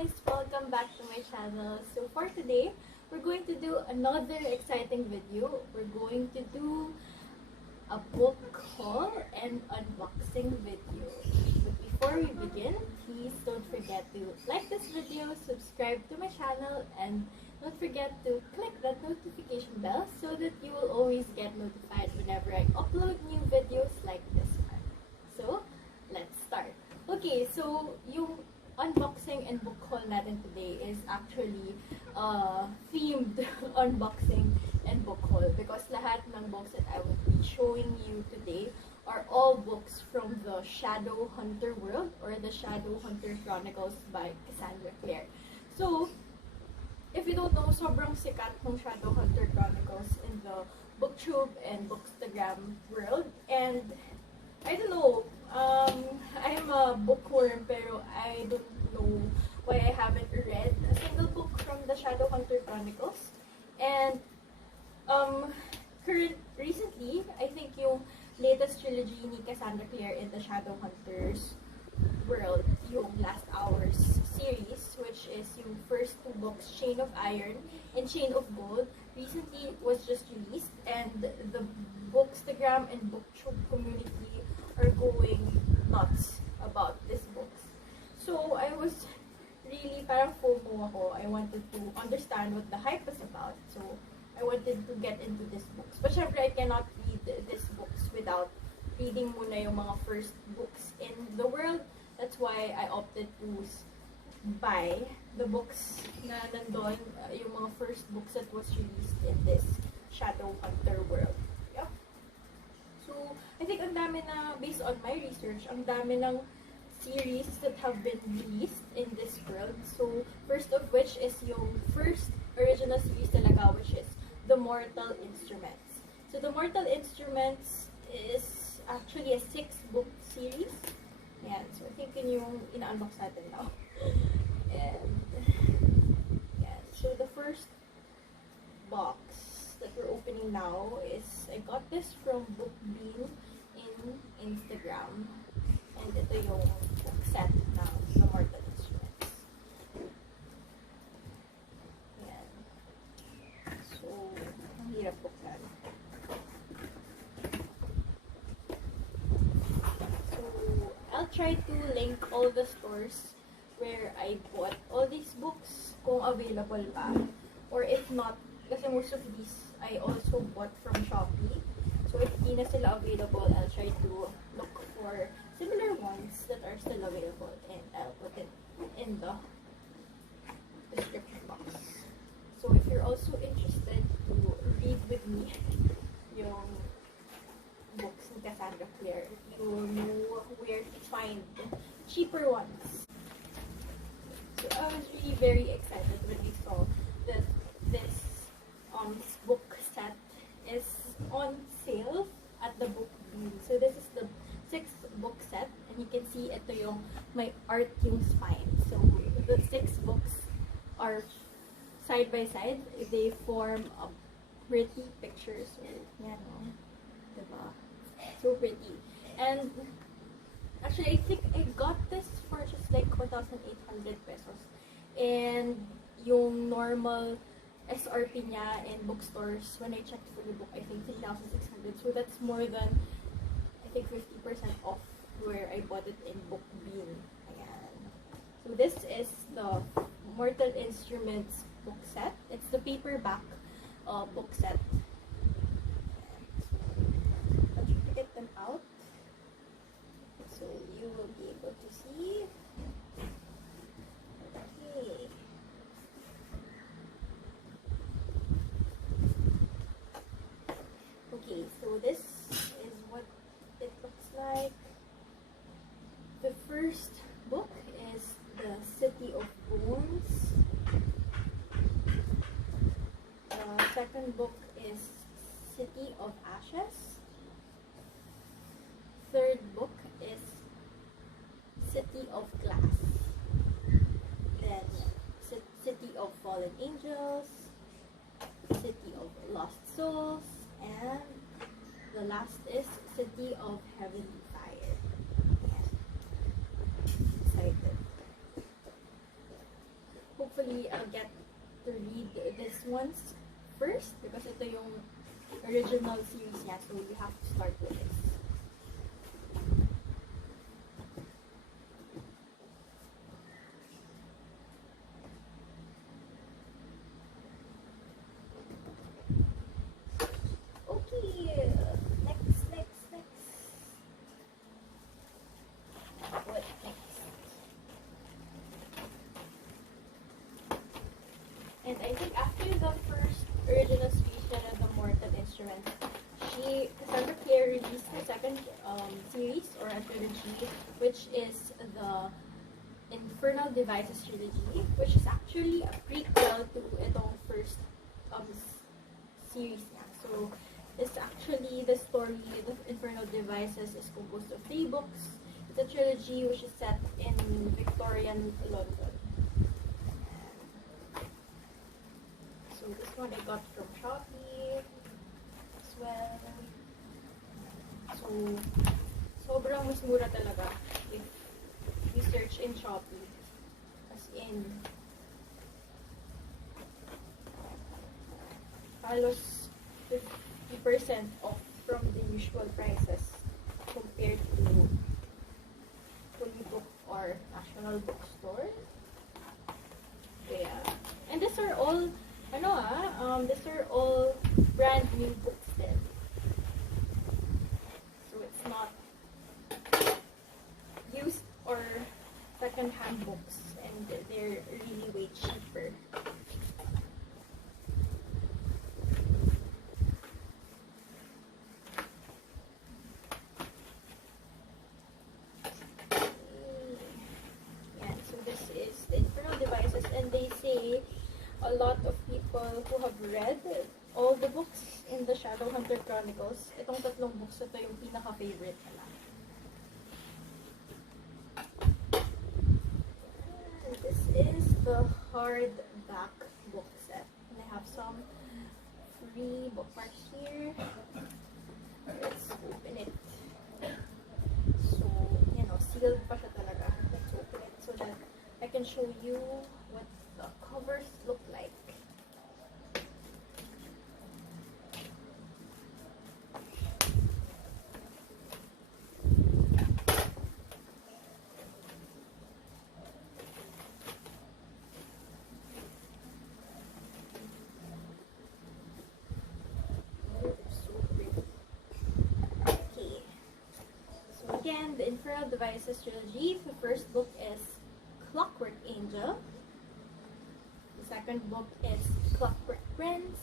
guys! Welcome back to my channel. So for today, we're going to do another exciting video. We're going to do a book haul and unboxing video. But before we begin, please don't forget to like this video, subscribe to my channel, and don't forget to click that notification bell so that you will always get notified whenever I upload new videos like this one. So, let's start. Okay, so yung unboxing and book haul natin today is actually themed unboxing and book haul because lahat ng books that I will be showing you today are all books from the Shadowhunter world or the Shadowhunter Chronicles by Cassandra Clare. So, if you don't know, sobrang sikat ng Shadowhunter Chronicles in the Booktube and Bookstagram world. And I don't know, I'm a bookworm pero I don't know why I haven't read a single book from the Shadowhunter Chronicles. And recently, I think yung latest trilogy ni Cassandra Clare in the Shadowhunters world, yung Last Hours series, which is yung first two books, Chain of Iron and Chain of Gold, recently was just released, and the Bookstagram and Booktube community are going nuts about these books. So I was really parang FOMO ako. I wanted to understand what the hype was about. So I wanted to get into these books. But syempre, I cannot read these books without reading muna yung mga first books in the world. That's why I opted to buy the books na nandun, yung mga first books that was released in this Shadowhunter world. Yeah. So, I think ang dami na, based on my research, ang dami ng series that have been released in this world. So, first of which is yung first original series talaga, which is The Mortal Instruments. So, The Mortal Instruments is actually a 6-book series. Yan. So, I think yun yung ina-unbox natin now. And, yan. So, the first box that we're opening now is, I got this from BookBean in Instagram. And ito yung book set ng The Mortal Instruments. Yan. So, ang hirap buksan. So, I'll try to link all the stores where I bought all these books kung available pa. Or if not, kasi most of these I also bought from Shopee. So, if hindi na sila available, I'll try to look for similar ones that are still available, and I'll put it in the description box. So, if you're also interested to read with me yung books ni Cassandra Clare, you will know where to find cheaper ones. So, I was really very excited when we saw that this book set is on sale at the BookBean. So, this is the 6th book set, and you can see ito yung may art yung spine. So, the 6 books are side by side. They form a pretty picture. So, yan o. Diba? So pretty. And, actually, I think I got this for just like 1,800 pesos. And, yung normal SRP niya in bookstores, when I checked for the book, I think 3,600. So, that's more than, I think, 50% off where I bought it in BookBean. Ayan. So, this is the Mortal Instruments book set. It's the paperback book set. I'll try to get them out so you will be able to see. Okay. Okay, so this is what it looks like. The first book is The City of Bones. The second book is City of Ashes. Third book is City of Glass. Then City of Fallen Angels, City of Lost Souls, and the last is City of Heavenly Fire. Yeah. Excited. actually get to read this ones first because ito yung original series niya, so you have to start with this. Okay, next. What next? And I think after the first original series of the Mortal Instruments, Cassandra Clare released the second series or a trilogy, which is the Infernal Devices trilogy, which is actually a prequel to itong first series niya. So it's actually the story. The Infernal Devices is composed of 3 books. It's a trilogy which is set in Victorian London. So this one I got from Shopee as well. So sobrang mas mura talaga if you search in Shopee. As in halos 50% off from the usual prices compared to Fully Book or National Bookstore. Yeah. And these are all these are all brand new books then. So it's not used or second-hand books, and they're really way cheaper. Yeah, so this is the Infernal Devices, and they say a lot of people who have read all the books in the Shadowhunter Chronicles, itong tatlong books ito yung pinaka-favorite nila. This is the hardback book set. And I have some free bookmarks here. Let's open it. So, sealed pa siya talaga. Let's open it so that I can show you what the covers look like. Again, the Infernal Devices trilogy. The first book is Clockwork Angel. The second book is Clockwork Prince.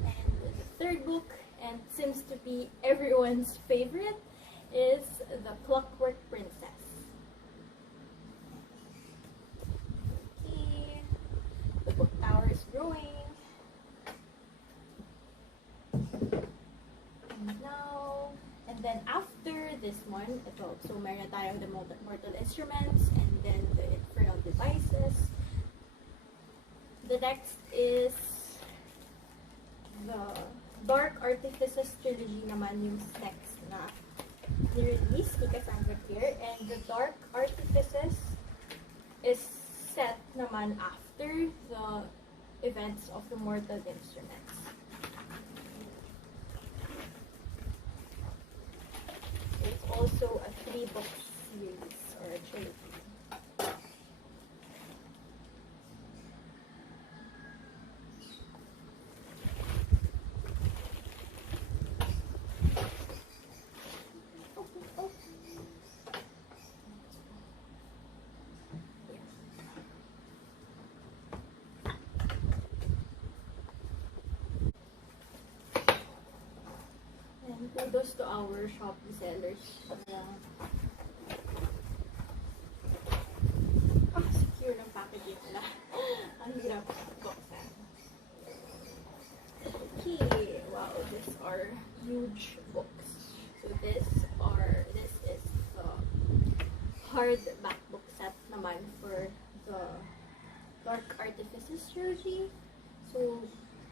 And the third book, and seems to be everyone's favorite, is the Clockwork Princess. Okay. The book tower is growing. And then after this one, so meron tayo the Mortal Instruments, and then the Infernal Devices. The next is the Dark Artifices trilogy naman yung next na ni-release ni Cassandra Clare, and the Dark Artifices is set naman after the events of the Mortal Instruments. It's also a 3-book series or a trilogy. Kudos to our Shopee sellers. Secure ng packaging nila. Ang hirap buksan. Okay, wow, these are huge books. So this is the hardback book set naman for the Dark Artifices trilogy. So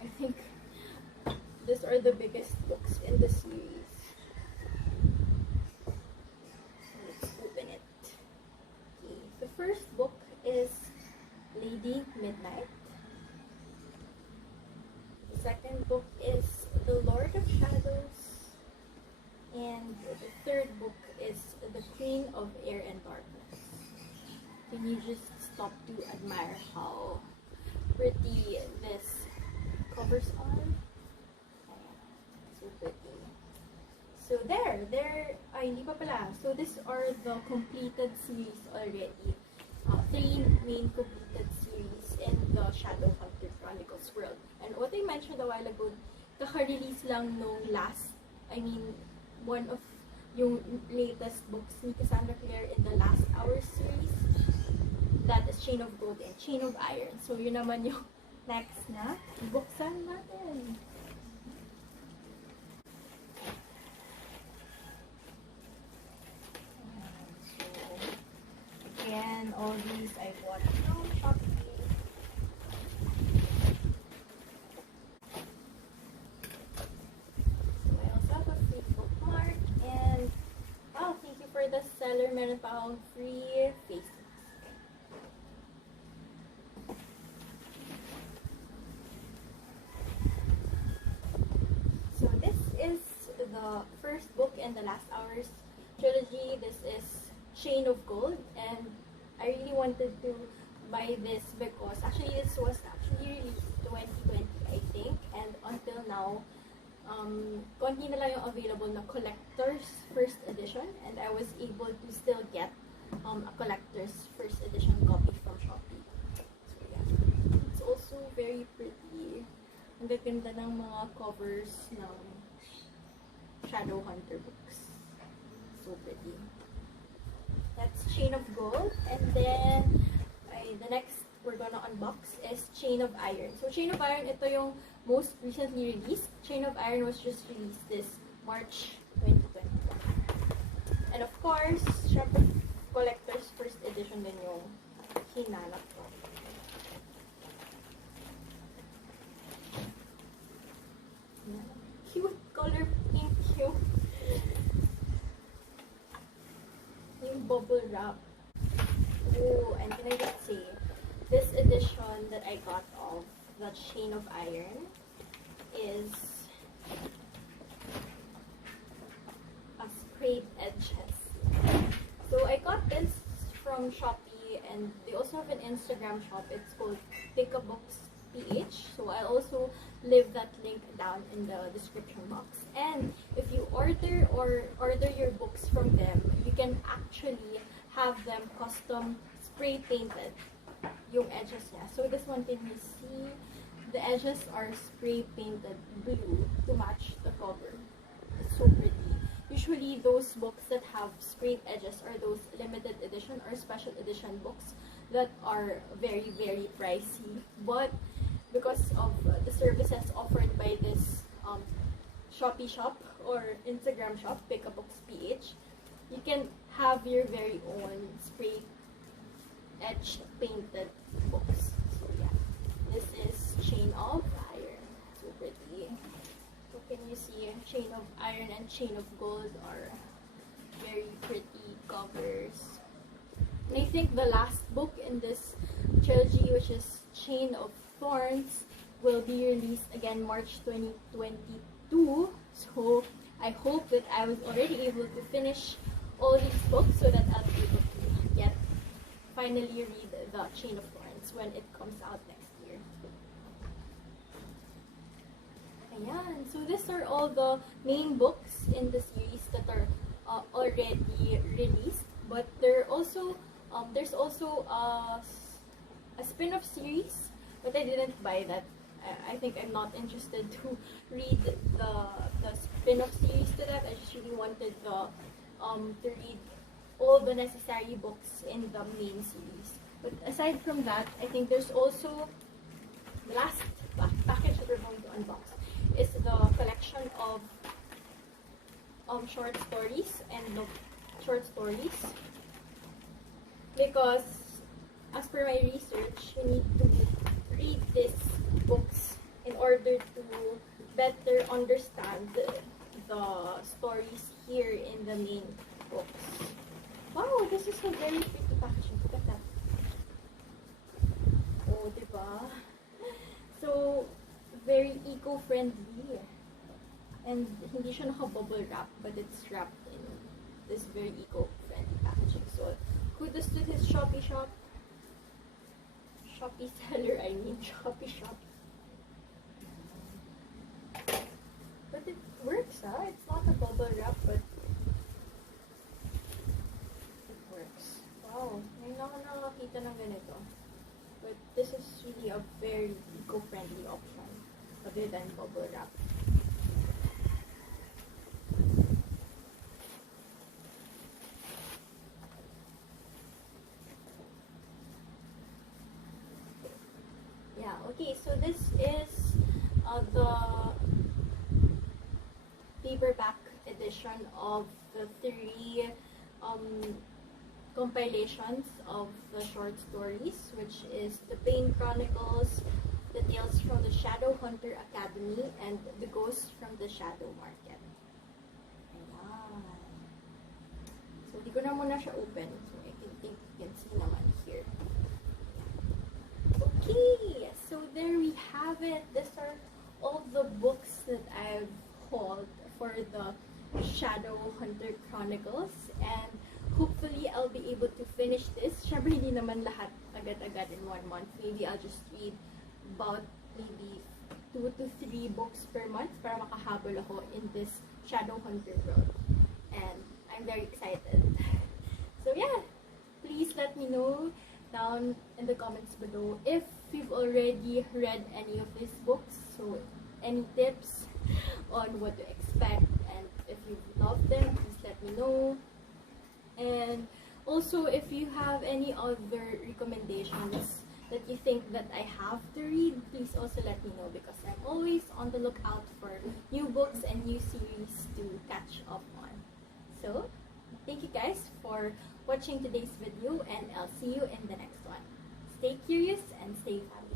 I think these are the biggest books in the series. Let's open it. Okay. The first book is Lady The Midnight. The second book is The Lord of Shadows. And the third book is The Queen of Air and Darkness. Can you just stop to admire how pretty this covers are? So pretty. So hindi pa pala. So these are the completed series already. 3 main completed series in the Shadowhunter Chronicles world. And what I mentioned a while ago, kaka-release lang nung one of yung latest books ni Cassandra Clare in the Last Hour series. That is Chain of Gold and Chain of Iron. So yun naman yung next na buksan natin. Again, all these I bought from Shopee. So I also have a free bookmark, and wow, thank you for the seller. Meron pa akong free face mask. So this is the first book in the Last Hours trilogy. This is Chain of Gold, and I really wanted to buy this because this was released 2020, I think, and until now, konti na lang yung available na collector's first edition, and I was able to still get a collector's first edition copy from Shopee. So yeah, it's also very pretty. Ang gaganda ng mga covers ng Shadowhunter books. So pretty. That's Chain of Gold, and then the next we're gonna unbox is Chain of Iron. So Chain of Iron, ito yung most recently released. Chain of Iron was just released this March 2021. And of course, syempre, collector's first edition din yung hinanap ko. Cute color pink yung bubble wrap. Oh, and can I just say, this edition that I got of the Chain of Iron is a sprayed edges. So I got this from Shopee, and they also have an Instagram shop. It's called Pick a Books PH. So I'll also leave that link down in the description box. And if you order your books from them, you can actually have them custom spray painted yung edges niya. So this one, can you see? The edges are spray painted blue to match the cover. It's so pretty. Usually those books that have sprayed edges are those limited edition or special edition books that are very, very pricey. But because of the services offered by this Shopee shop or Instagram shop, Pick a Books PH, you can have your very own spray etched painted books. So yeah, this is Chain of Iron. So pretty. So can you see, Chain of Iron and Chain of Gold are very pretty covers. And I think the last book in this trilogy, which is Chain of Thorns, will be released again March 2022. So I hope that I was already able to finish all these books so that I'll be able to finally read the Chain of Thorns when it comes out next year. Ayan. So these are all the main books in the series that are already released, but there's also a spin-off series, but I didn't buy that. I think I'm not interested to read the spin-off series to that. I just really wanted to read all the necessary books in the main series. But aside from that, I think there's also the last package that we're going to unbox is the collection of short stories and the short stories, because as per my research, you need to read these books in order to better understand the stories here in the main books. Wow, this is a very pretty packaging. Look at that. eco-friendly. And hindi siya naka-bubble wrap, but it's wrapped in this very eco-friendly packaging. So, kudos to his Shopee shop. Shopee seller, I mean, Shopee shop. But it works, huh? It's not a bubble wrap, but it works. Wow, ngayon ako nakakita ng ganito. But this is really a very eco-friendly option other than bubble wrap. Yeah, okay, so this is the paperback edition of the 3 compilations of the short stories, which is the Pain Chronicles, the Tales from the Shadowhunter Academy, and the Ghosts from the Shadow Market. Ayan. So, di ko na muna siya open. So, I think you can see naman here. Okay, so there we have it. These are all the books that I've hauled for the Shadowhunter Chronicles, and hopefully I'll be able to finish this. Syempre hindi naman lahat agad-agad in 1 month. Maybe I'll just read about maybe 2 to 3 books per month para makahabol ako in this Shadowhunter world. And I'm very excited. So yeah, please let me know down in the comments below if you've already read any of these books. So any tips on what to expect, and if you've loved them, please let me know. And also, if you have any other recommendations that you think that I have to read, please also let me know, because I'm always on the lookout for new books and new series to catch up on. So, thank you guys for watching today's video, and I'll see you in the next one. Stay curious and stay fun.